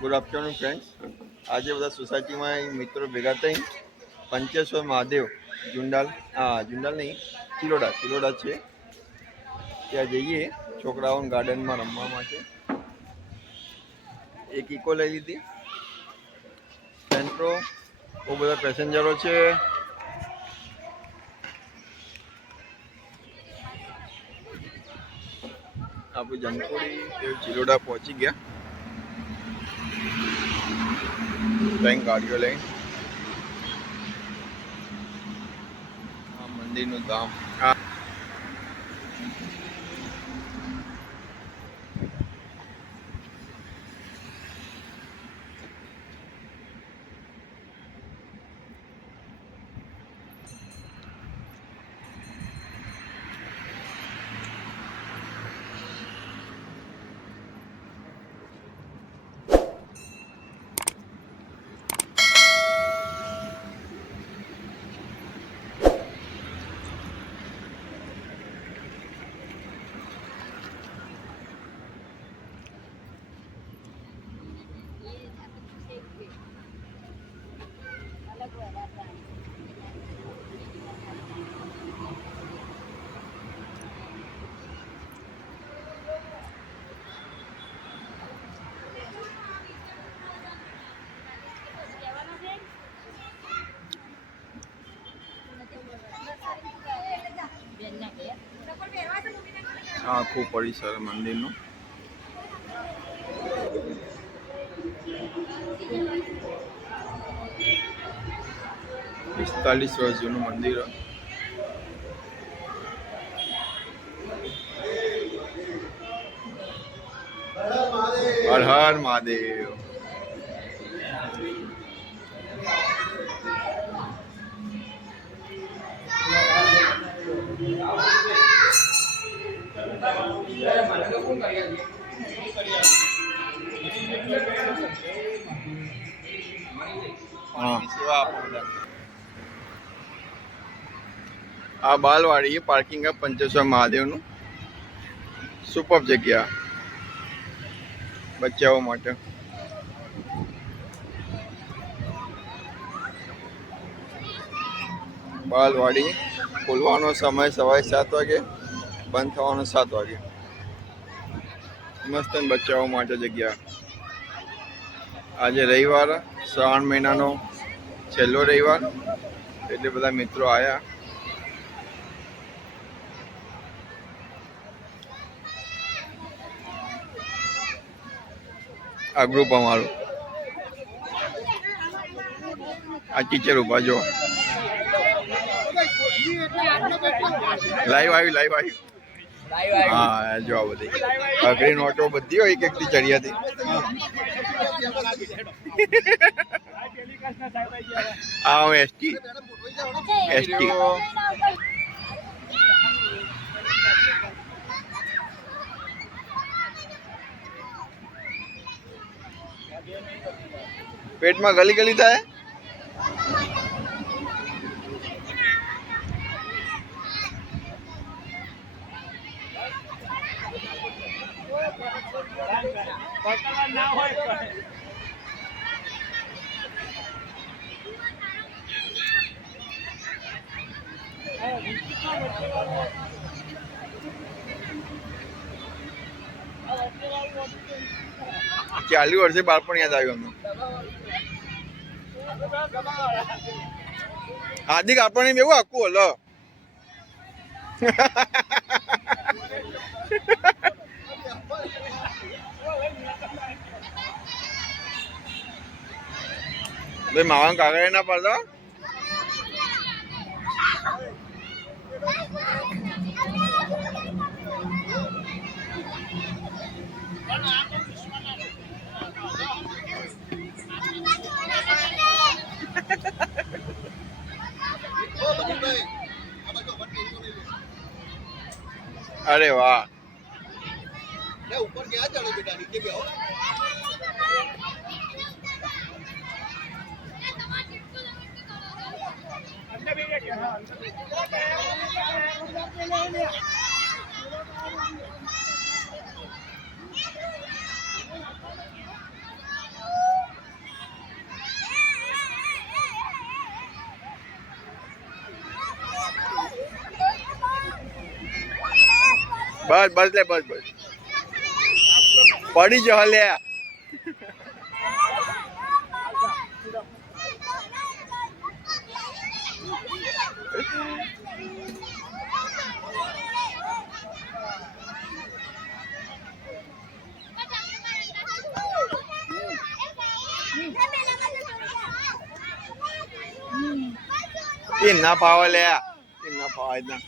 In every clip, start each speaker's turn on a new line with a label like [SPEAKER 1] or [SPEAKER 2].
[SPEAKER 1] Good afternoon friends આજે બધા સોસાયટીમાં મિત્રો ભેગા થઈ પંચેશ્વર મહાદેવ, જુંડાલ, હા, જુંડાલ નહીં ચિલોડા ચિલોડા છે. ત્યાં જઈએ, છોકરાઓને ગાર્ડનમાં રમવા માટે એક ઇકો લઈ લીધી. સેન્ટ્રો બહુ બધા પેસેન્જરો છે. આપણે જમખોડી ચિલોડા પહોંચી ગયા. ત્રણ ગાડીઓ લઈ આ મંદિરનું ધામ. આ આખું પરિસર મંદિરનું. પિસ્તાલીસ વર્ષ જૂનું મંદિર. હર મહાદેવ. હા આ બાલવાડી પાર્કિંગ પંચેશ્વર મહાદેવનું સુપર જગ્યા બચ્ચાઓ માટે. બાલવાડી ખોલવાનો સમય સવારે સાત વાગે. બંધ થવાનો સાત વાગે. મસ્ત બચ્ચાઓ માટે જગ્યા. આજે રવિવાર, શ્રાવણ મહિનાનો છેલ્લો રવિવાર, એટલે બધા મિત્રો આવ્યા આ ગ્રુપ અમારું. આ ટીચર ઊભા જો લાઈવ આવ્યું લાઈવ આવ્યું. હા જો બધી. અઘરી નોટો બધી હોય, એક એકથી ચડી હતી. આ હું એસટી. એસટી. પેટમાં ગલી ગલી થાય? ચાલુ વર્ષે બાળપણ યાદ આવ્યું હાર્દિક આપણને એવું આખું હલો. ભાઈ માવા કાગળ ના પડતા? અરે વાહ.
[SPEAKER 2] ઉપર ક્યાં ચાલો બેટા નીચે બેહો.
[SPEAKER 1] બસ બસ લે બસ બસ. પડી જો હલ્યા એ ના ફાવે લે. એ ના ફાવે ના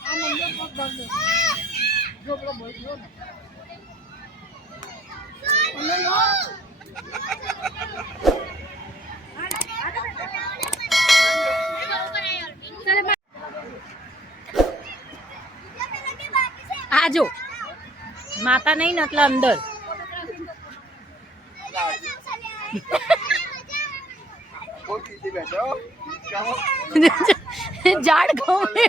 [SPEAKER 3] આ જો. માતા નહીં ને એટલે અંદર. ઝાડ ગમે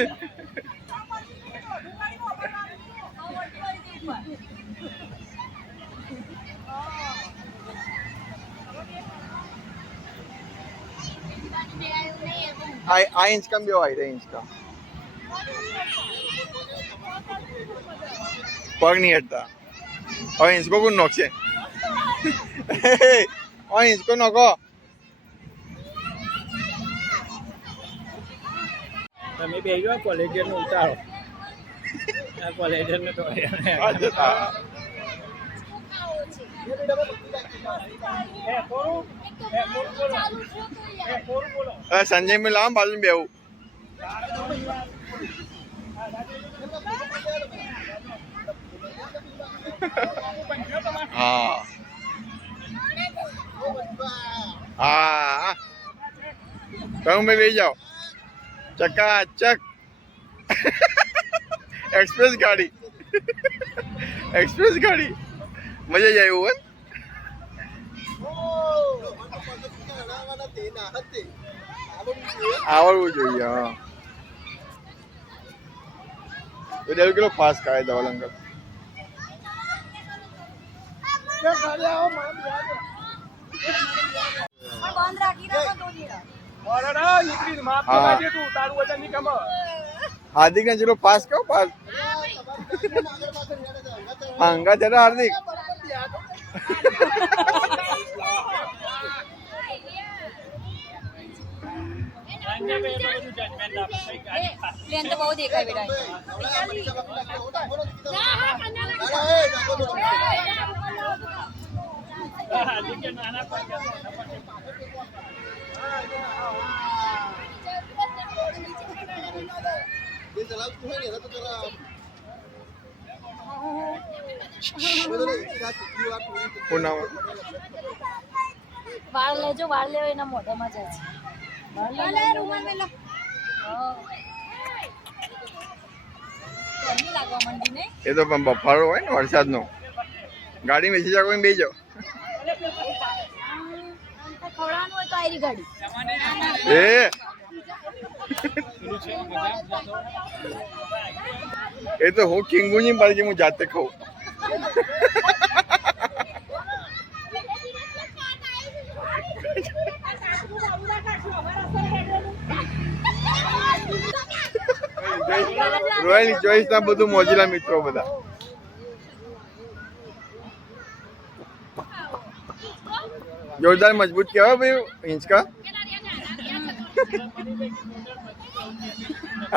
[SPEAKER 1] આ આ ઇંચ કમ બે હોય ઇંચ કમ. પગ નહીં હટતા હવે ઇંચકો કોણ નોખશે? હવે ઇંચકો નોખો.
[SPEAKER 4] તમે બે ગયો કોલેજરનો ઉતારો. આ કોલેજરનો તો
[SPEAKER 1] આ જતા. સંજય મેં લાવ બાજુ બેવું હા. હા. તમે લઈ જાઓ. ચકાચક. એક્સપ્રેસ ગાડી. એક્સપ્રેસ ગાડી. મજા જ આવ્યું હોય આવડવું જોઈએ હા તો ડેઢ કિલો ફાસ્ટ ખાય ધવલ અંકલ હાર્દિક ને ચલો પાસ કયો પાસ હાંગા જરા હાર્દિક
[SPEAKER 3] પ્લેન તો બહુ વાળ લેજો વાળ લેવો એના મોઢામાં જાય છે
[SPEAKER 1] એ તો પણ બફારો હોય ને વરસાદનો. ગાડી જાવ કોઈ બેસી જાઓ એ. તો હું કિંગુની પાડી હું જાતે ખાઉં. રોયલ ચોઈસ ના બધું મોજીલા મિત્રો બધા. જોરદાર મજબૂત કહેવાય ભાઈ હિંચકા?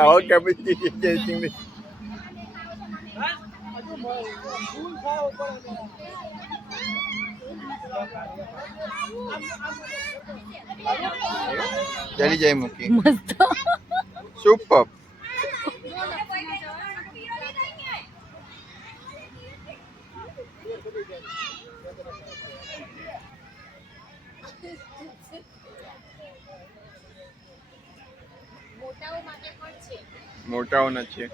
[SPEAKER 1] આવો કેપેસિટી જયસિંહ ચલી જાય મૂકી.
[SPEAKER 3] મસ્ત.
[SPEAKER 1] સુપર મોટાઓના છે.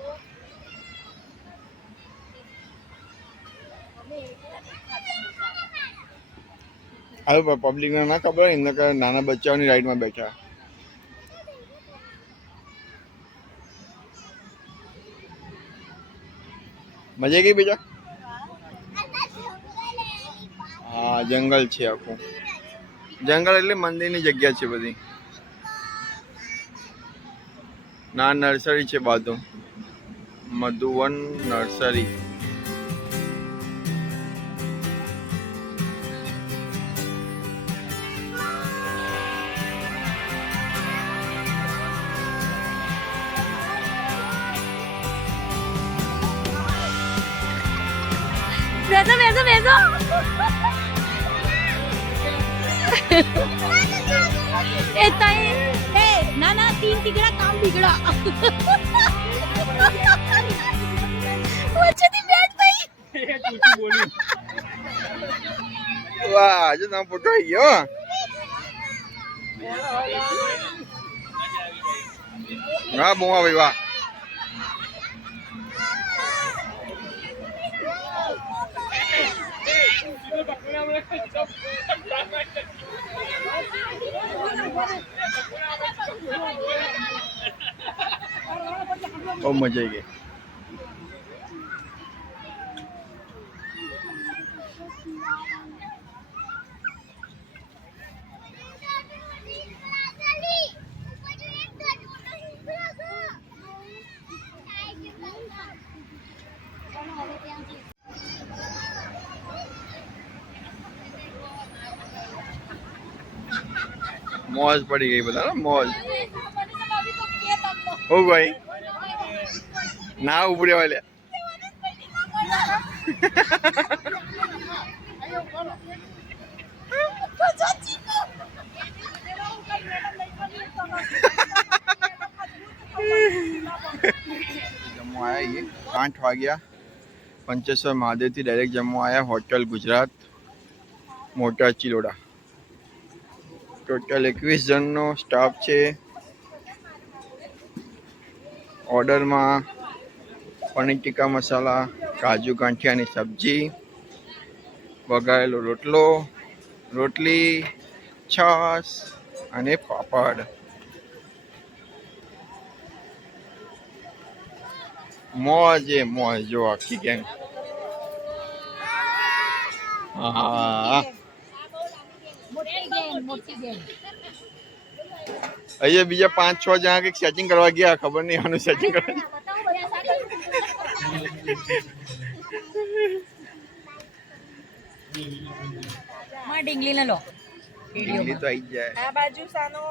[SPEAKER 1] હવે પબ્લિક ના ખબર હોય એમને નાના બચ્ચાઓની રાઈડમાં બેઠા. મજા ગઈ બીજા? હા જંગલ છે આખું. જંગલ એટલે મંદિરની જગ્યા છે બધી. ના નર્સરી છે બાજુ. મધુવન નર્સરી.
[SPEAKER 3] કામ બિગડા વચ્ચેથી બેઠ થઈ
[SPEAKER 4] એ તૂટી બોલ્યું
[SPEAKER 1] વાહ આજે તમે ફોટો આવી ગયો હા બુમા ભાઈ વાહ બહુ મજા આવી ગઈ મોજ પડી ગઈ બધા ને મોજ ઓ ભાઈ ના ઉપડે વાલે જમવા આવ્યા છીએ આઠ વાગ્યા પંચેશ્વર મહાદેવથી ડાયરેક્ટ જમવા આવ્યા હોટલ ગુજરાત મોટા ચિલોડા ટોટલ એકવીસ જણનો સ્ટાફ છે ઓર્ડરમાં પનીર ટીકા મસાલા કાજુ ગાંઠિયાની સબ્જી વઘારેલો રોટલો રોટલી છાશ અને પાપડ. મોજ એ મોજ જો આખી ગેંગ હા.
[SPEAKER 3] મોટી મોટી
[SPEAKER 1] અહીંયા બીજા પાંચ છ જણા કંઈક સેટિંગ કરવા ગયા ખબર નહીં આનું સેટિંગ કરવા.
[SPEAKER 3] માં ડીંગલી ને લો.
[SPEAKER 1] ઢીંગલી તો આવી જાય.
[SPEAKER 5] આ બાજુ સાનો.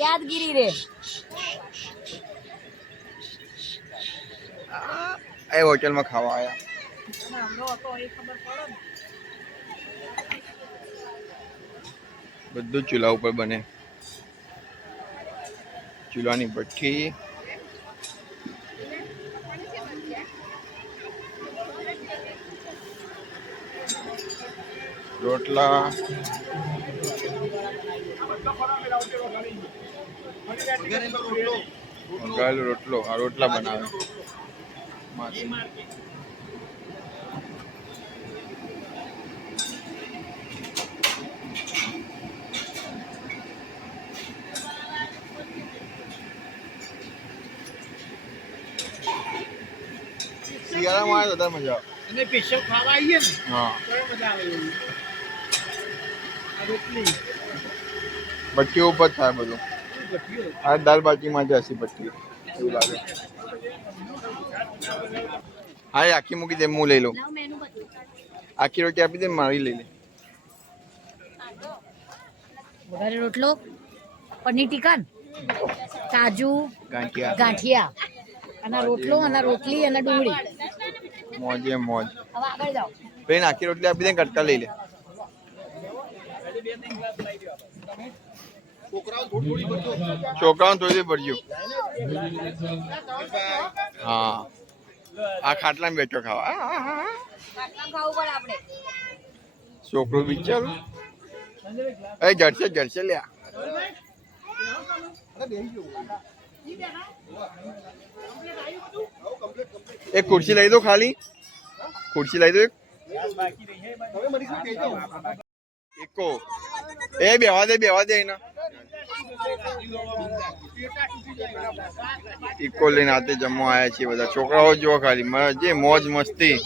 [SPEAKER 3] યાદગીરી રે.
[SPEAKER 1] એ હોટલમાં ખાવા આવ્યા
[SPEAKER 5] નાનો હતો એ ખબર પડે ને.
[SPEAKER 1] બધું જ ચૂલા ઉપર બને. ચૂલાની ભઠ્ઠી. રોટલા. વઘારેલો રોટલો. આ રોટલા બનાવે. માસી. શિયાળામાં આવે વધારે મજા આવે
[SPEAKER 4] અને પેશવ ખાવા આવીએ ને
[SPEAKER 1] હા.
[SPEAKER 4] મજા આવે રોટલી.
[SPEAKER 1] ઉપર થાય બધું. આ દાલ બાટીમાં જ હશે ભટ્ટી એવું લાગે. હા એ આખી મૂકી દે હું લઈ લઉં. આખી રોટી આપી દે મારી લઈ લે.
[SPEAKER 3] વઘારે રોટલો? પનીર ટીકા કાજુ
[SPEAKER 1] ગાંઠિયા.
[SPEAKER 3] ગાંઠિયા. અને રોટલો અને રોટલી અને ડુંગળી.
[SPEAKER 1] મોજે મોજ.
[SPEAKER 3] હવે આગળ જાઓ.
[SPEAKER 1] પેલી આખી રોટલી આપી દે કટકા લઈ લે.
[SPEAKER 2] છોકરાઓ થોડી
[SPEAKER 1] ભરજો. હા. આ ખાટલામાં બેઠો ખાવા. છોકરો બિચારો એ જડશે જડશે લ્યા
[SPEAKER 2] બેસી જવું
[SPEAKER 1] એક ખુરશી લઈ દો ખાલી ખુરશી લઈ દો એક એકો એ બેવા દે બેવા દે એના ઇકો લઈને આતે જમવા આવ્યા છીએ બધા છોકરાઓ જો ખાલી જે મોજ મસ્તી